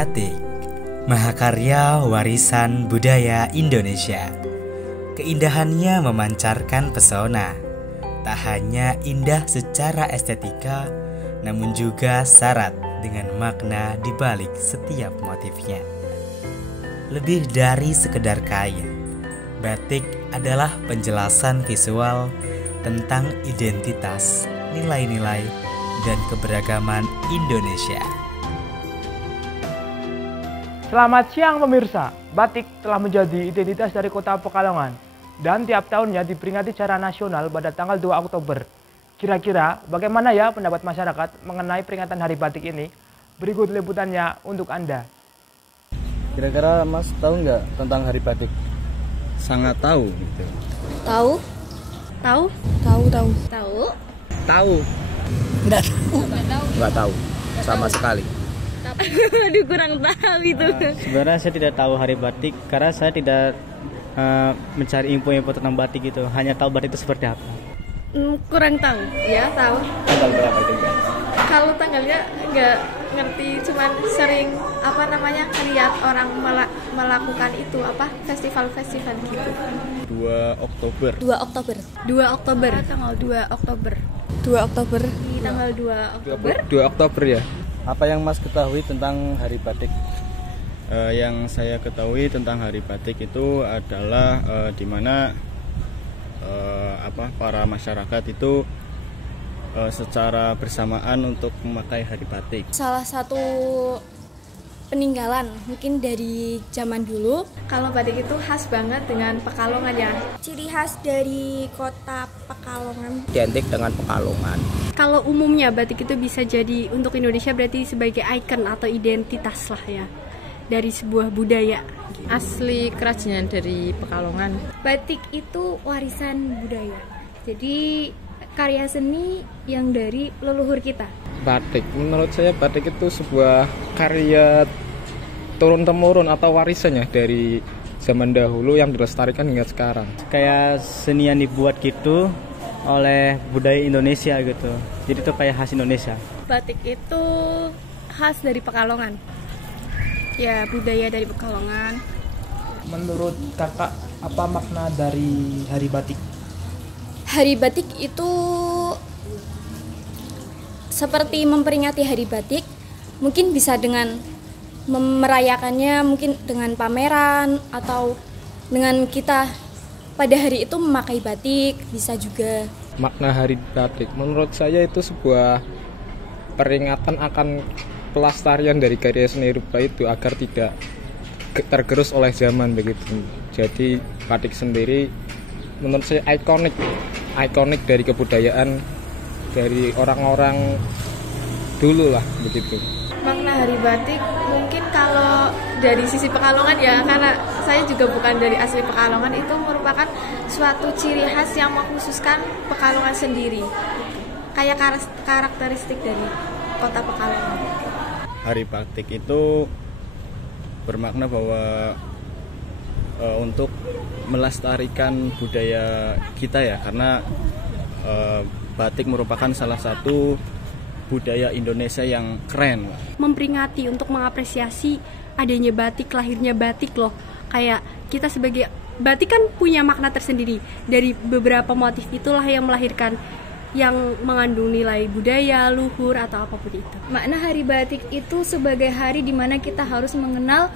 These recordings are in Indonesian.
Batik, mahakarya warisan budaya Indonesia. Keindahannya memancarkan pesona. Tak hanya indah secara estetika, namun juga syarat dengan makna di balik setiap motifnya. Lebih dari sekedar kain, batik adalah penjelasan visual tentang identitas, nilai-nilai, dan keberagaman Indonesia. Selamat siang pemirsa, batik telah menjadi identitas dari kota Pekalongan dan tiap tahunnya diperingati secara nasional pada tanggal 2 Oktober. Kira-kira bagaimana ya pendapat masyarakat mengenai peringatan Hari Batik ini? Berikut liputannya untuk Anda. Kira-kira Mas tahu nggak tentang Hari Batik? Sangat tahu gitu. Tahu? Tahu? Tahu. Tahu? Nggak tahu sama sekali. Aduh, kurang tahu itu. Sebenarnya saya tidak tahu Hari Batik karena saya tidak mencari info-info tentang batik gitu. Hanya tahu batik itu seperti apa. Kurang tahu. Ya, tahu. Tanggal berapa itu? Kalau tanggalnya nggak ngerti, cuman sering lihat orang melakukan itu festival-festival gitu. 2 Oktober. 2 Oktober. Tanggal 2 Oktober. 2 Oktober. Di tanggal 2 Oktober. 2 Oktober ya. Apa yang Mas ketahui tentang Hari Batik? Yang saya ketahui tentang Hari Batik itu adalah di mana para masyarakat itu secara bersamaan untuk memakai Hari Batik. Salah satu peninggalan mungkin dari zaman dulu. Kalau batik itu khas banget dengan Pekalongan ya. Ciri khas dari kota Pekalongan. Identik dengan Pekalongan. Kalau umumnya batik itu bisa jadi untuk Indonesia berarti sebagai ikon atau identitas lah ya dari sebuah budaya. Asli kerajinan dari Pekalongan. Batik itu warisan budaya. Jadi karya seni yang dari leluhur kita. Batik, menurut saya batik itu sebuah karya turun-temurun atau warisannya dari zaman dahulu yang dilestarikan hingga sekarang. Kayak seni yang dibuat gitu oleh budaya Indonesia gitu. Jadi itu kayak khas Indonesia. Batik itu khas dari Pekalongan. Ya, budaya dari Pekalongan. Menurut kakak, apa makna dari Hari Batik? Hari Batik itu seperti memperingati Hari Batik, mungkin bisa dengan merayakannya, mungkin dengan pameran atau dengan kita pada hari itu memakai batik, bisa juga. Makna Hari Batik menurut saya itu sebuah peringatan akan pelestarian dari karya seni rupa itu agar tidak tergerus oleh zaman begitu. Jadi batik sendiri menurut saya ikonik dari kebudayaan dari orang-orang dulu lah begitu. Makna Hari Batik mungkin kalau dari sisi Pekalongan ya, karena saya juga bukan dari asli Pekalongan, itu merupakan suatu ciri khas yang mengkhususkan Pekalongan sendiri. Kayak karakteristik dari kota Pekalongan. Hari Batik itu bermakna bahwa untuk melestarikan budaya kita ya, karena batik merupakan salah satu budaya Indonesia yang keren. Memperingati untuk mengapresiasi adanya batik, lahirnya batik loh. Kayak kita sebagai batik kan punya makna tersendiri. Dari beberapa motif itulah yang melahirkan yang mengandung nilai budaya, luhur atau apapun itu. Makna Hari Batik itu sebagai hari di mana kita harus mengenang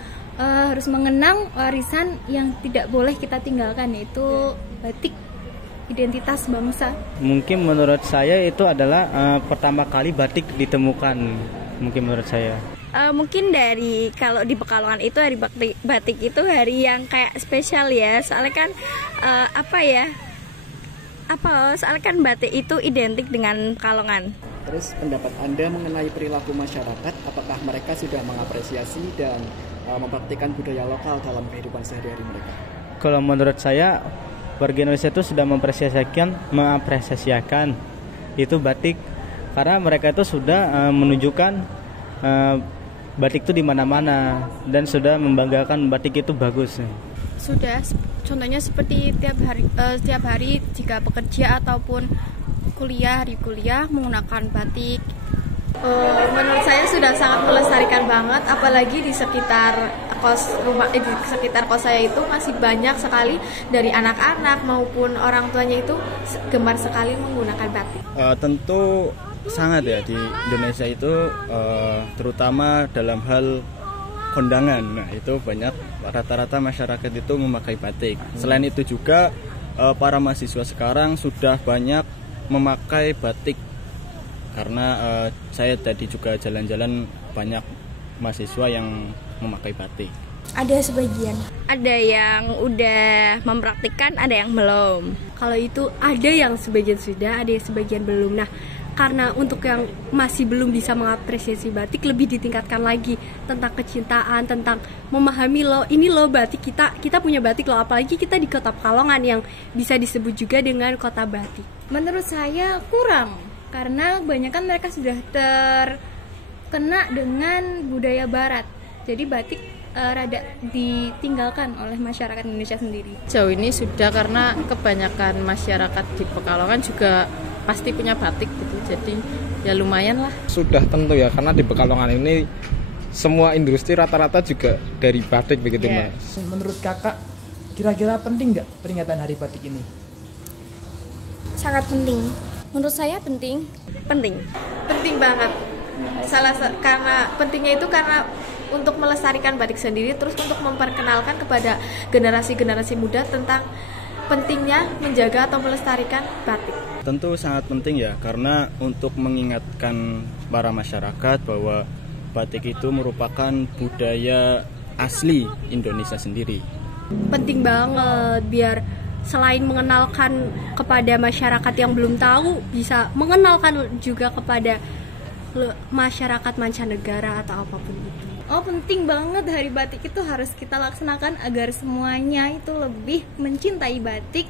warisan yang tidak boleh kita tinggalkan, yaitu batik, identitas bangsa. Mungkin menurut saya itu adalah pertama kali batik ditemukan. Mungkin menurut saya. Mungkin dari kalau di Pekalongan itu hari batik itu hari yang kayak spesial ya. Soalnya kan soalnya kan batik itu identik dengan Pekalongan. Terus pendapat Anda mengenai perilaku masyarakat, apakah mereka sudah mengapresiasi dan mempraktikkan budaya lokal dalam kehidupan sehari-hari mereka? Kalau menurut saya, warga Indonesia itu sudah mengapresiasikan itu batik karena mereka itu sudah menunjukkan batik itu di mana-mana dan sudah membanggakan batik itu bagus. Sudah, contohnya seperti setiap hari jika bekerja ataupun hari kuliah menggunakan batik. Menurut saya sudah sangat melestarikan banget, apalagi di sekitar kos saya itu masih banyak sekali dari anak-anak maupun orang tuanya itu gemar sekali menggunakan batik. Tentu sangat ya, di Indonesia itu terutama dalam hal kondangan. Nah, itu banyak rata-rata masyarakat itu memakai batik. Selain itu juga para mahasiswa sekarang sudah banyak memakai batik karena saya tadi juga jalan-jalan banyak mahasiswa yang memakai batik. Ada sebagian. Ada yang udah mempraktikkan, ada yang belum. Kalau itu ada yang sebagian sudah, ada yang sebagian belum. Nah, karena untuk yang masih belum bisa mengapresiasi batik, lebih ditingkatkan lagi tentang kecintaan, tentang memahami ini batik kita punya batik loh, apalagi kita di Kota Pekalongan yang bisa disebut juga dengan kota batik. Menurut saya kurang, karena kebanyakan mereka sudah terkena dengan budaya barat. Jadi batik rada ditinggalkan oleh masyarakat Indonesia sendiri. Jauh ini sudah, karena kebanyakan masyarakat di Pekalongan juga pasti punya batik gitu, jadi ya lumayan lah. Sudah tentu ya, karena di Pekalongan ini semua industri rata-rata juga dari batik begitu Mas. Menurut kakak, kira-kira penting nggak peringatan Hari Batik ini? Sangat penting. Menurut saya penting. Penting banget. Karena pentingnya itu karena untuk melestarikan batik sendiri, terus untuk memperkenalkan kepada generasi-generasi muda tentang pentingnya menjaga atau melestarikan batik. Tentu sangat penting ya, karena untuk mengingatkan para masyarakat bahwa batik itu merupakan budaya asli Indonesia sendiri. Penting banget biar selain mengenalkan kepada masyarakat yang belum tahu, bisa mengenalkan juga kepada masyarakat mancanegara atau apapun itu. Penting banget Hari Batik itu harus kita laksanakan agar semuanya itu lebih mencintai batik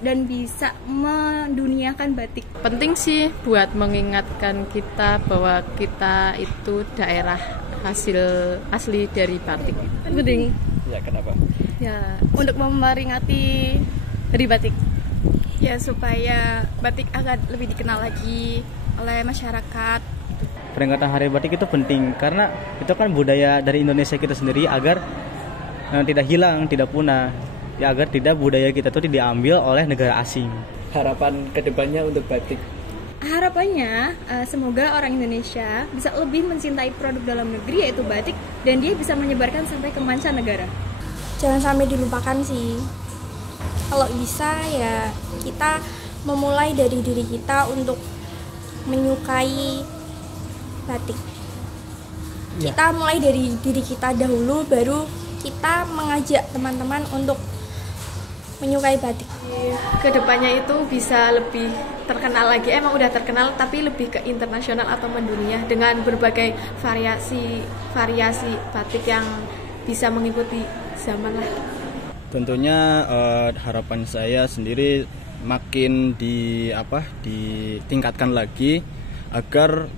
dan bisa menduniakan batik. Penting sih buat mengingatkan kita bahwa kita itu daerah hasil asli dari batik. Penting. Ya, kenapa? Ya, untuk memperingati Hari Batik. Ya, supaya batik akan lebih dikenal lagi oleh masyarakat. Peringatan Hari Batik itu penting karena itu kan budaya dari Indonesia kita sendiri, agar tidak hilang, tidak punah, ya, agar tidak budaya kita itu diambil oleh negara asing. Harapan kedepannya untuk batik? Harapannya semoga orang Indonesia bisa lebih mencintai produk dalam negeri yaitu batik, dan dia bisa menyebarkan sampai ke mancanegara. Jangan sampai dilupakan sih. Kalau bisa ya kita memulai dari diri kita untuk menyukai batik. Ya. Kita mulai dari diri kita dahulu, baru kita mengajak teman-teman untuk menyukai batik. Kedepannya itu bisa lebih terkenal lagi, emang udah terkenal tapi lebih ke internasional atau mendunia dengan berbagai variasi batik yang bisa mengikuti zaman lah. Tentunya harapan saya sendiri makin ditingkatkan lagi agar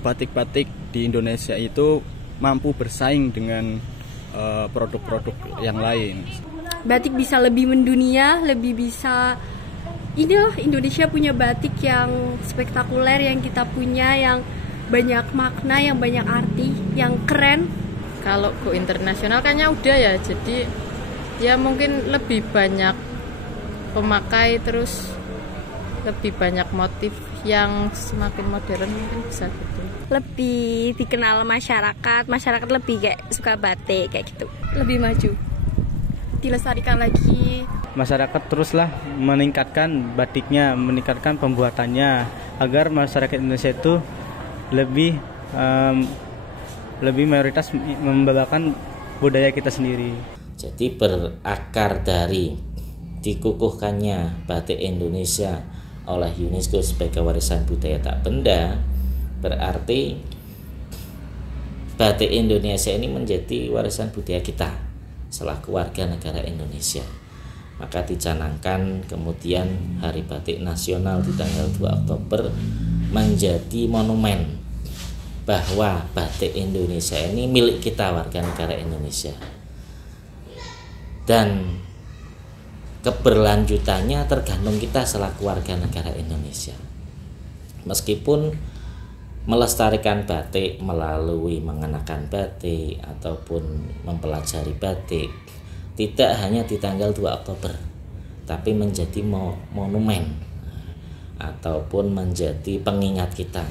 batik-batik di Indonesia itu mampu bersaing dengan produk-produk yang lain. Batik bisa lebih mendunia, lebih bisa Indonesia punya batik yang spektakuler, yang kita punya, yang banyak makna, yang banyak arti, yang keren. Kalau go internasional kayaknya udah ya, jadi ya mungkin lebih banyak pemakai, terus lebih banyak motif yang semakin modern, mungkin bisa gitu. Lebih dikenal masyarakat lebih kayak suka batik kayak gitu. Lebih maju, dilestarikan lagi. Masyarakat teruslah meningkatkan batiknya, meningkatkan pembuatannya, agar masyarakat Indonesia itu lebih mayoritas membawakan budaya kita sendiri. Jadi berakar dari dikukuhkannya batik Indonesia oleh UNESCO sebagai warisan budaya tak benda, berarti batik Indonesia ini menjadi warisan budaya kita selaku warga negara Indonesia. Maka dicanangkan kemudian Hari Batik Nasional di tanggal 2 Oktober menjadi monumen bahwa batik Indonesia ini milik kita warga negara Indonesia, dan keberlanjutannya tergantung kita selaku warga negara Indonesia. Meskipun melestarikan batik melalui mengenakan batik ataupun mempelajari batik tidak hanya di tanggal 2 Oktober, tapi menjadi monumen ataupun menjadi pengingat kita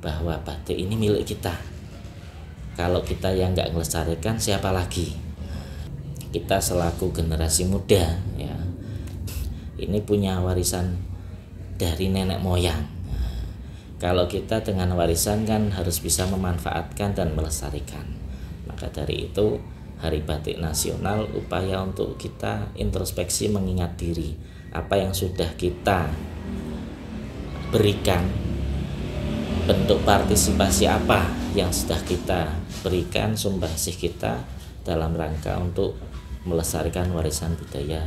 bahwa batik ini milik kita. Kalau kita yang nggak melestarikan, siapa lagi? Kita selaku generasi muda ya, ini punya warisan dari nenek moyang. Kalau kita dengan warisan kan harus bisa memanfaatkan dan melestarikan. Maka dari itu Hari Batik Nasional upaya untuk kita introspeksi, mengingat diri apa yang sudah kita berikan, bentuk partisipasi apa yang sudah kita berikan, sumbangsih kita dalam rangka untuk melestarikan warisan budaya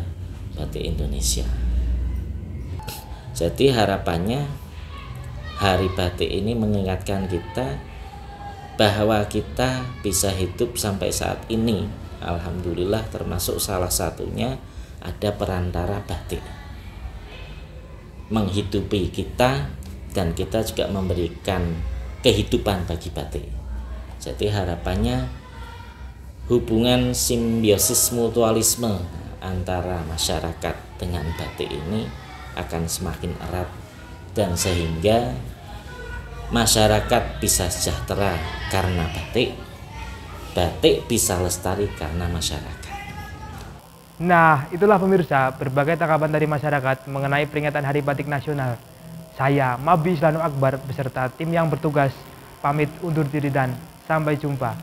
batik Indonesia. Jadi harapannya Hari Batik ini mengingatkan kita bahwa kita bisa hidup sampai saat ini. Alhamdulillah, termasuk salah satunya ada perantara batik menghidupi kita, dan kita juga memberikan kehidupan bagi batik. Jadi harapannya hubungan simbiosis mutualisme antara masyarakat dengan batik ini akan semakin erat, dan sehingga masyarakat bisa sejahtera karena batik, batik bisa lestari karena masyarakat. Nah, itulah pemirsa berbagai tanggapan dari masyarakat mengenai peringatan Hari Batik Nasional. Saya, Mabi Islanul Akbar, beserta tim yang bertugas, pamit undur diri dan sampai jumpa.